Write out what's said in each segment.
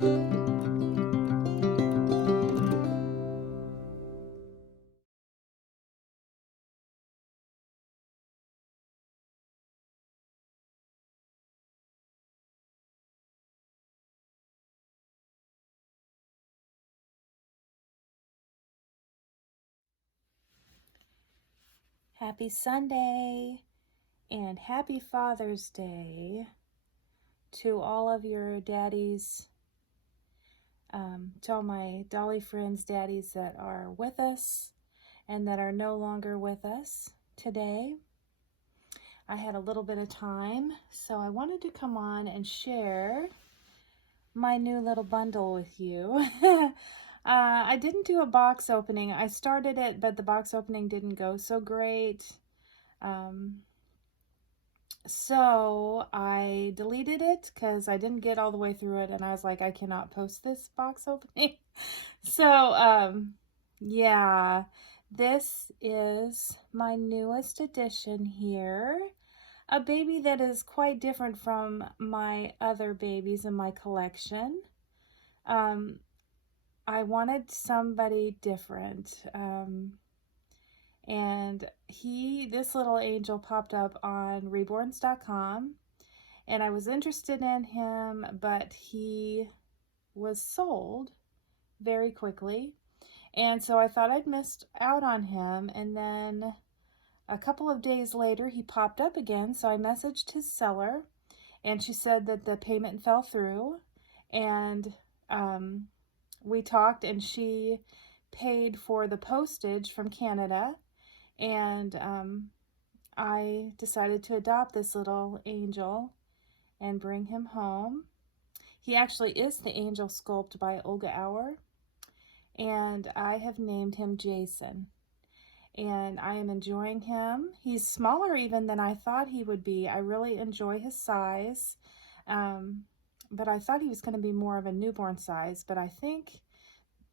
Happy Sunday and happy Father's Day to all of your daddies, to all my Dolly friends' daddies that are with us and that are no longer with us today. I had a little bit of time, so I wanted to come on and share my new little bundle with you. I didn't do a box opening. I started it, but the box opening didn't go so great. So I deleted it because I didn't get all the way through it, and I was like, I cannot post this box opening. So, yeah, this is my newest addition here. A baby that is quite different from my other babies in my collection. I wanted somebody different. And this little angel popped up on reborns.com, and I was interested in him, but he was sold very quickly. And so I thought I'd missed out on him. And then a couple of days later, he popped up again. So I messaged his seller, and she said that the payment fell through. And we talked, and she paid for the postage from Canada. And I decided to adopt this little angel and bring him home. He actually is the Angel Sculpt by Olga Auer, and I have named him Jason. And I am enjoying him. He's smaller even than I thought he would be. I really enjoy his size, but I thought he was going to be more of a newborn size, but I think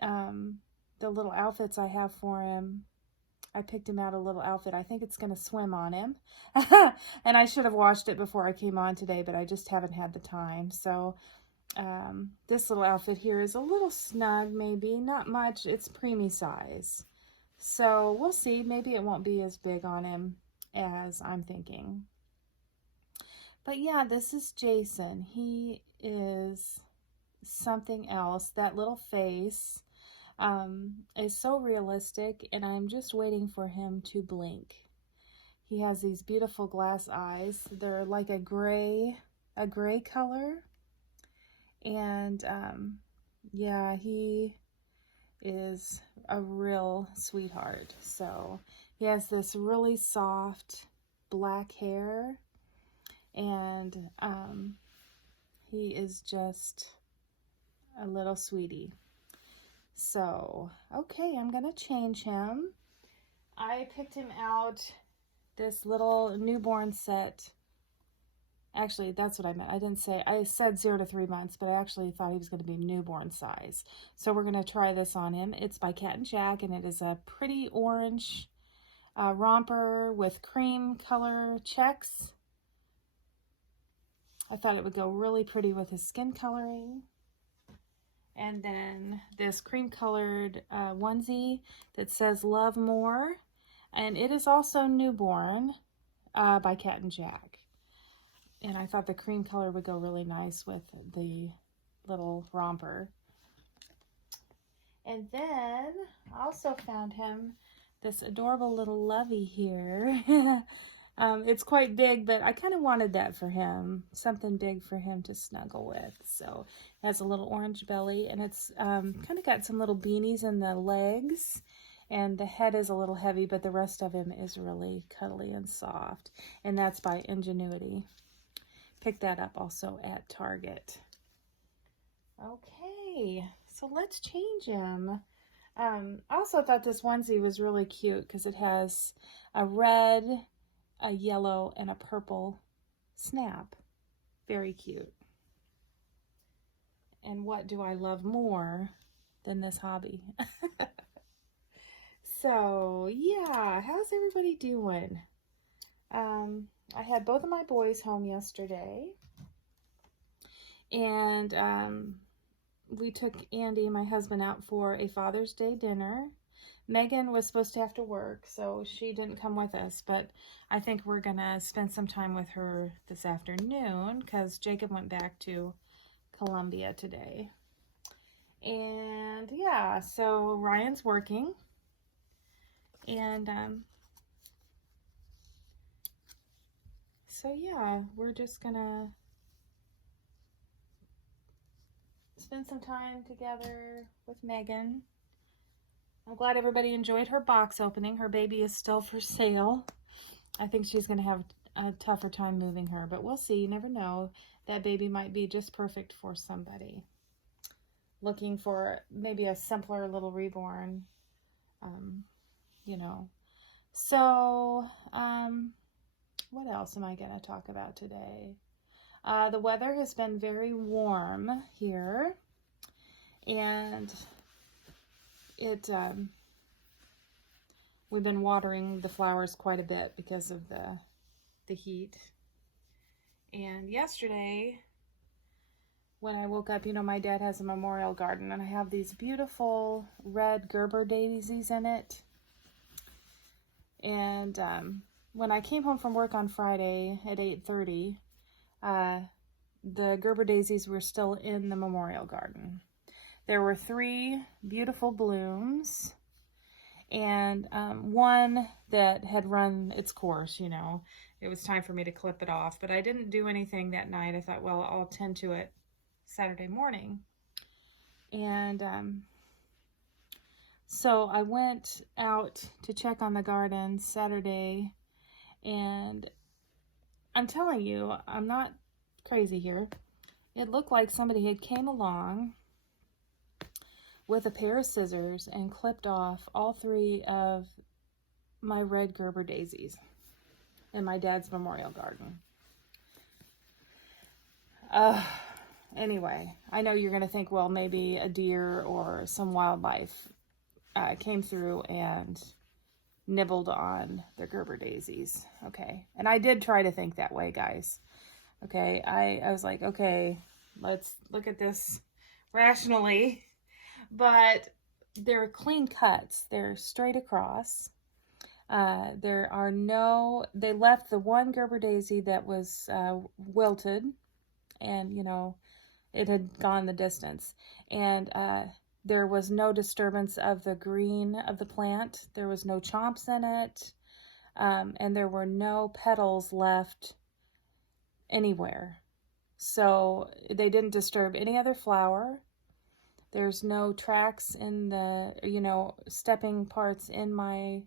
the little outfits I have for him, I picked him out a little outfit. I think it's going to swim on him. And I should have washed it before I came on today, but I just haven't had the time. So this little outfit here is a little snug, maybe. Not much. It's preemie size. So we'll see. Maybe it won't be as big on him as I'm thinking. But yeah, this is Jason. He is something else. That little face is so realistic, and I'm just waiting for him to blink. He has these beautiful glass eyes. They're like a gray color, and yeah, he is a real sweetheart. So he has this really soft black hair, and he is just a little sweetie. So, okay, I'm going to change him. I picked him out this little newborn set. Actually, that's what I meant. I said 0 to 3 months, but I actually thought he was going to be newborn size. So we're going to try this on him. It's by Cat and Jack, and it is a pretty orange romper with cream color checks. I thought it would go really pretty with his skin coloring. And then this cream colored onesie that says Love More. And it is also newborn by Cat and Jack. And I thought the cream color would go really nice with the little romper. And then I also found him this adorable little lovey here. It's quite big, but I kind of wanted that for him. Something big for him to snuggle with. So it has a little orange belly, and it's kind of got some little beanies in the legs. And the head is a little heavy, but the rest of him is really cuddly and soft. And that's by Ingenuity. Picked that up also at Target. Okay, so let's change him. I also thought this onesie was really cute because it has a red, a yellow, and a purple snap. Very cute. And what do I love more than this hobby? So, yeah, how's everybody doing? I had both of my boys home yesterday, and we took Andy, my husband, out for a Father's Day dinner. Megan was supposed to have to work, so she didn't come with us, but I think we're going to spend some time with her this afternoon because Jacob went back to Columbia today. And yeah, so Ryan's working, and so yeah, we're just going to spend some time together with Megan. I'm glad everybody enjoyed her box opening. Her baby is still for sale. I think she's going to have a tougher time moving her, but we'll see. You never know. That baby might be just perfect for somebody looking for maybe a simpler little reborn, you know. So, what else am I going to talk about today? The weather has been very warm here, and we've been watering the flowers quite a bit because of the heat. And yesterday, when I woke up, you know, my dad has a memorial garden, and I have these beautiful red Gerber daisies in it. And when I came home from work on Friday at 8:30, the Gerber daisies were still in the memorial garden. There were 3 beautiful blooms, and one that had run its course, you know. It was time for me to clip it off, but I didn't do anything that night. I thought, well, I'll tend to it Saturday morning. And so I went out to check on the garden Saturday, and I'm telling you, I'm not crazy here. It looked like somebody had came along with a pair of scissors and clipped off all 3 of my red Gerber daisies in my dad's memorial garden. Anyway, I know you're going to think, well, maybe a deer or some wildlife came through and nibbled on the Gerber daisies. Okay. And I did try to think that way, guys. Okay. I was like, okay, let's look at this rationally. But they're clean cuts. They're straight across. There are no, they left the one Gerber daisy that was wilted, and, you know, it had gone the distance. And there was no disturbance of the green of the plant. There was no chomps in it. And there were no petals left anywhere. So they didn't disturb any other flower. There's no tracks in the, you know, stepping parts in my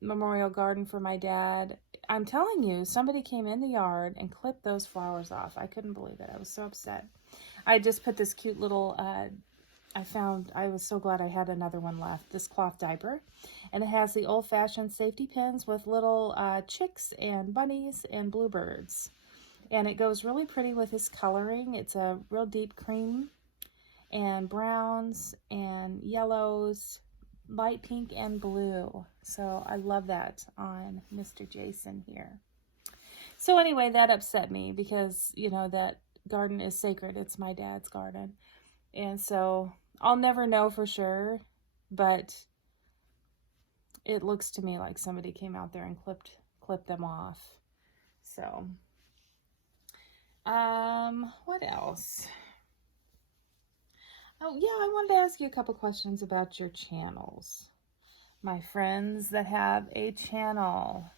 memorial garden for my dad. I'm telling you, somebody came in the yard and clipped those flowers off. I couldn't believe it. I was so upset. I just put this cute little, I was so glad I had another one left, this cloth diaper. And it has the old-fashioned safety pins with little chicks and bunnies and bluebirds. And it goes really pretty with his coloring. It's a real deep cream and browns and yellows, light pink and blue. So I love that on Mr. Jason here. So anyway, that upset me because, you know, that garden is sacred. It's my dad's garden. And so I'll never know for sure, but it looks to me like somebody came out there and clipped them off. So, what else? Oh, yeah, I wanted to ask you a couple questions about your channels. My friends that have a channel.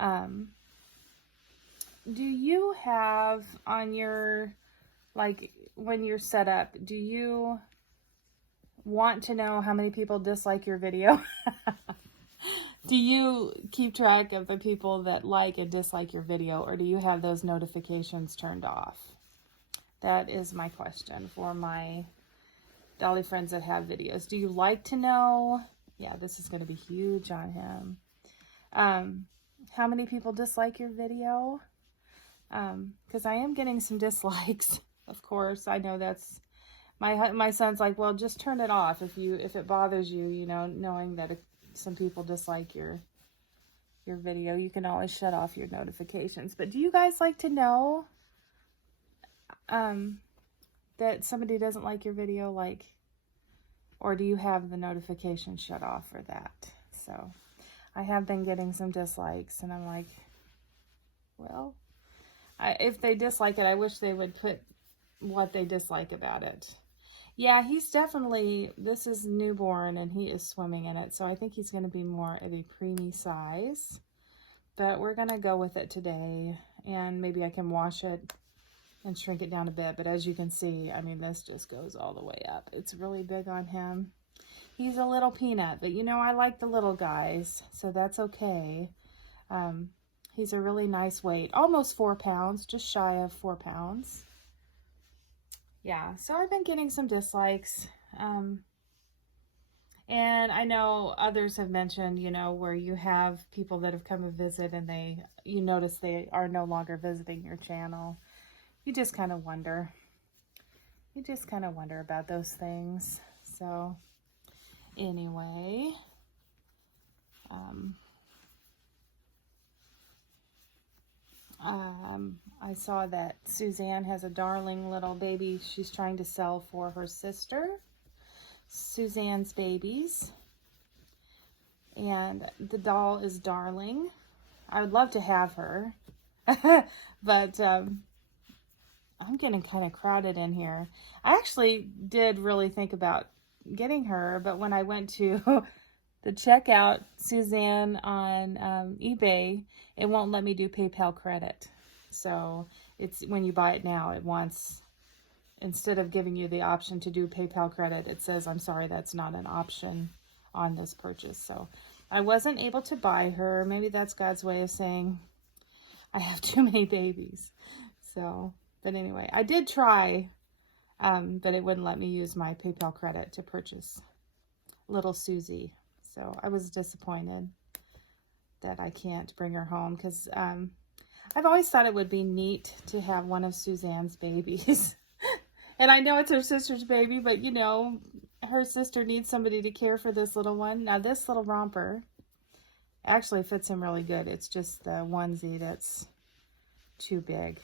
Do you have on your, like, when you're set up, do you want to know how many people dislike your video? Do you keep track of the people that like and dislike your video, or do you have those notifications turned off? That is my question for my Dolly friends that have videos. Do you like to know? Yeah, this is going to be huge on him. How many people dislike your video? Because I am getting some dislikes, of course. I know that's, my son's like, well, just turn it off if it bothers you, you know, knowing that some people dislike your video. You can always shut off your notifications. But do you guys like to know that somebody doesn't like your video, like, or do you have the notification shut off for that? So I have been getting some dislikes, and I'm like, well, if they dislike it, I wish they would put what they dislike about it. Yeah, he's definitely, this is newborn and he is swimming in it, so I think he's going to be more of a preemie size. But we're going to go with it today, and maybe I can wash it and shrink it down a bit. But as you can see, I mean, this just goes all the way up. It's really big on him. He's a little peanut, but you know, I like the little guys, so that's okay. He's a really nice weight, almost 4 pounds, just shy of 4 pounds. Yeah, so I've been getting some dislikes. And I know others have mentioned, you know, where you have people that have come to visit and you notice they are no longer visiting your channel. You just kind of wonder. You just kind of wonder about those things. So anyway, I saw that Suzanne has a darling little baby she's trying to sell for her sister, Suzanne's Babies. And the doll is darling. I would love to have her, but I'm getting kind of crowded in here. I actually did really think about getting her, but when I went to the checkout Suzanne on eBay, it won't let me do PayPal credit. So it's when you buy it now, it wants, instead of giving you the option to do PayPal credit, it says, I'm sorry, that's not an option on this purchase. So I wasn't able to buy her. Maybe that's God's way of saying I have too many babies. So, but anyway, I did try, but it wouldn't let me use my PayPal credit to purchase little Susie. So I was disappointed that I can't bring her home, because I've always thought it would be neat to have one of Suzanne's babies. And I know it's her sister's baby, but you know, her sister needs somebody to care for this little one. Now this little romper actually fits him really good. It's just the onesie that's too big.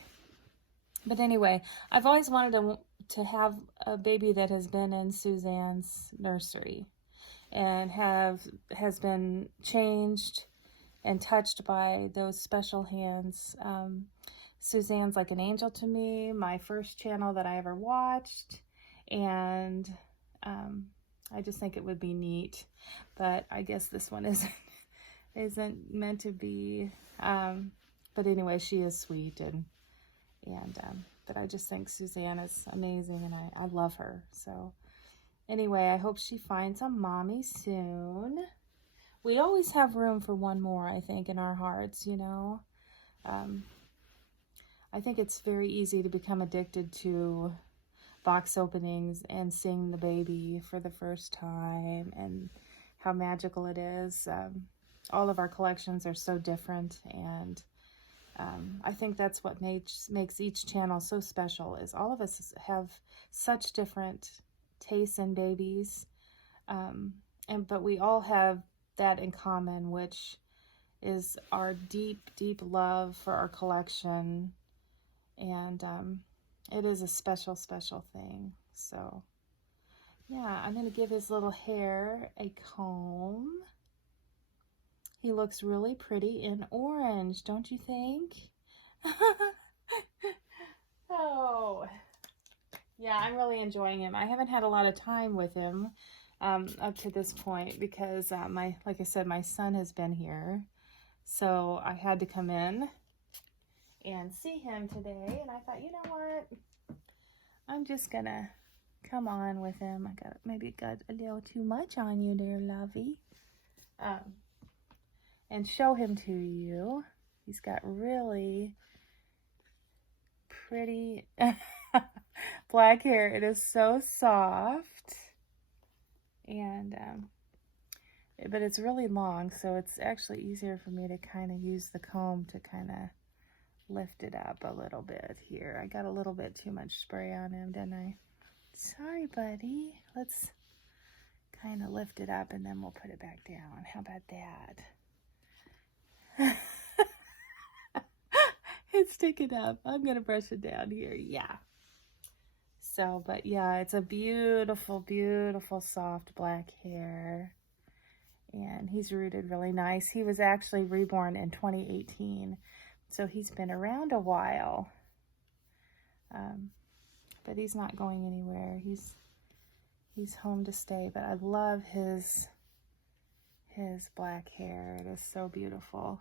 But anyway, I've always wanted to have a baby that has been in Suzanne's nursery and has been changed and touched by those special hands. Suzanne's like an angel to me, my first channel that I ever watched, and I just think it would be neat. But I guess this one isn't meant to be. But anyway, she is sweet, but I just think Suzanne is amazing, and I love her. So anyway, I hope she finds a mommy soon. We always have room for one more, I think, in our hearts, you know. I think it's very easy to become addicted to box openings and seeing the baby for the first time and how magical it is. All of our collections are so different, and I think that's what makes each channel so special, is all of us have such different tastes in babies, but we all have that in common, which is our deep, deep love for our collection. And it is a special, special thing. So yeah, I'm going to give his little hair a comb. He looks really pretty in orange, don't you think? Oh, yeah, I'm really enjoying him. I haven't had a lot of time with him up to this point, because like I said, my son has been here. So I had to come in and see him today, and I thought, you know what, I'm just gonna come on with him. I maybe got a little too much on you there, lovey, and show him to you. He's got really pretty black hair. It is so soft, and but it's really long, so it's actually easier for me to kind of use the comb to kind of lift it up a little bit here. I got a little bit too much spray on him, didn't I? Sorry, buddy. Let's kind of lift it up, and then we'll put it back down. How about that? It's sticking up. I'm going to brush it down here. Yeah. So, but yeah, it's a beautiful, beautiful soft black hair. And he's rooted really nice. He was actually reborn in 2018. So he's been around a while. But he's not going anywhere. He's home to stay. But I love his black hair. It is so beautiful.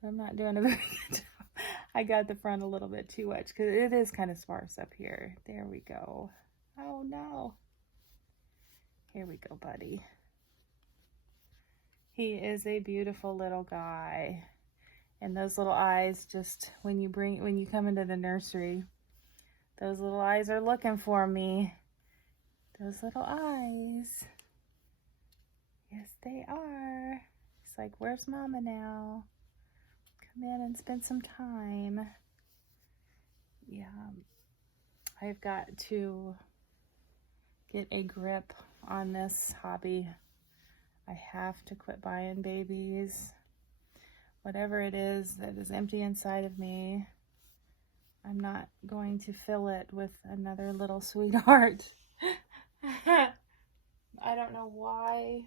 But I'm not doing a very good job. I got the front a little bit too much because it is kind of sparse up here. There we go. Oh no. Here we go, buddy. He is a beautiful little guy. And those little eyes, just when you come into the nursery, those little eyes are looking for me. Those little eyes. Yes, they are. It's like, where's Mama now? Come in and spend some time. Yeah, I've got to get a grip on this hobby. I have to quit buying babies. Whatever it is that is empty inside of me, I'm not going to fill it with another little sweetheart. I don't know why,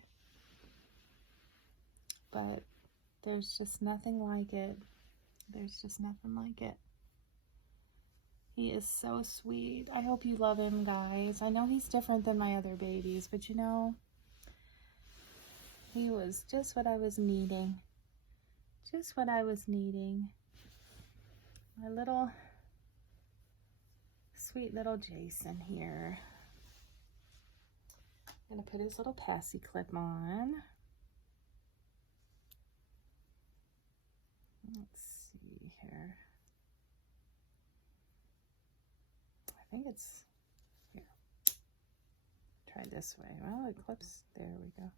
but there's just nothing like it. There's just nothing like it. He is so sweet. I hope you love him, guys. I know he's different than my other babies, but you know, he was just what I was needing. Just what I was needing. My little, sweet little Jason here. I'm gonna put his little passy clip on. Let's see here. I think it's here. Try this way. Well, it clips. There we go.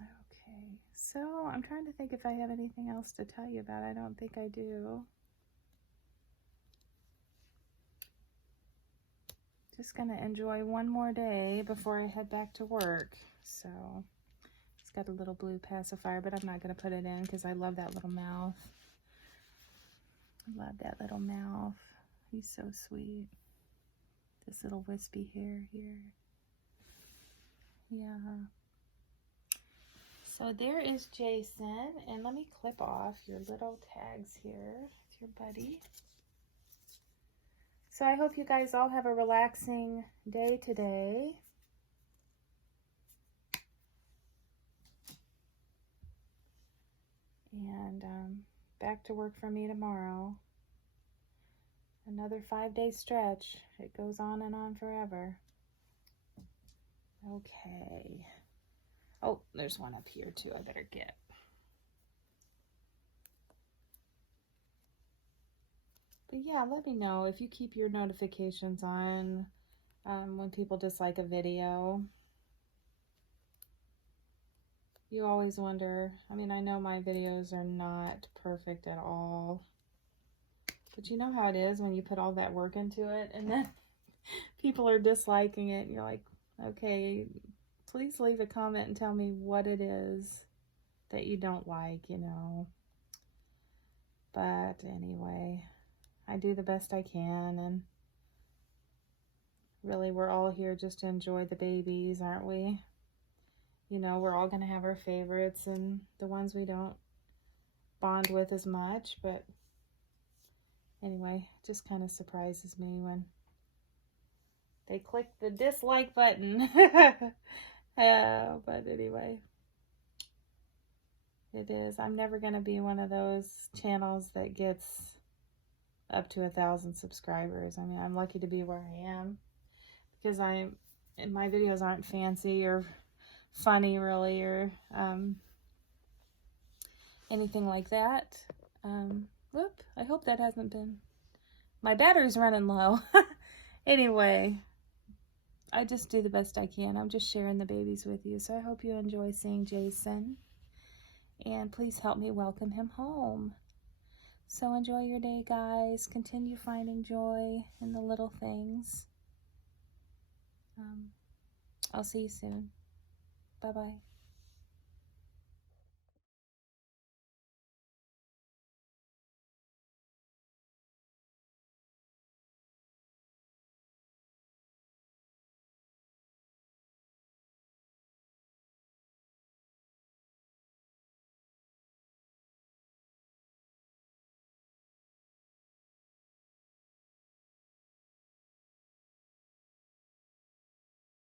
Okay, so I'm trying to think if I have anything else to tell you about. I don't think I do. Just gonna enjoy one more day before I head back to work. So it's got a little blue pacifier, but I'm not gonna put it in because I love that little mouth. I love that little mouth. He's so sweet. This little wispy hair here. Yeah. So there is Jason, and let me clip off your little tags here with your buddy. So I hope you guys all have a relaxing day today. And back to work for me tomorrow. Another 5-day stretch. It goes on and on forever. Okay. Oh, there's one up here too I better get. But yeah, let me know if you keep your notifications on when people dislike a video. You always wonder, I mean, I know my videos are not perfect at all, but you know how it is when you put all that work into it and then people are disliking it and you're like, okay, please leave a comment and tell me what it is that you don't like, you know. But anyway, I do the best I can, and really we're all here just to enjoy the babies, aren't we? You know, we're all going to have our favorites and the ones we don't bond with as much, but anyway, it just kind of surprises me when they click the dislike button. But anyway, it is. I'm never going to be one of those channels that gets up to 1,000 subscribers. I mean, I'm lucky to be where I am because my videos aren't fancy or funny really, or anything like that. Whoop, I hope that hasn't been, my battery's running low. Anyway, I just do the best I can. I'm just sharing the babies with you, so I hope you enjoy seeing Jason, and please help me welcome him home. So enjoy your day, guys. Continue finding joy in the little things. I'll see you soon. Bye-bye.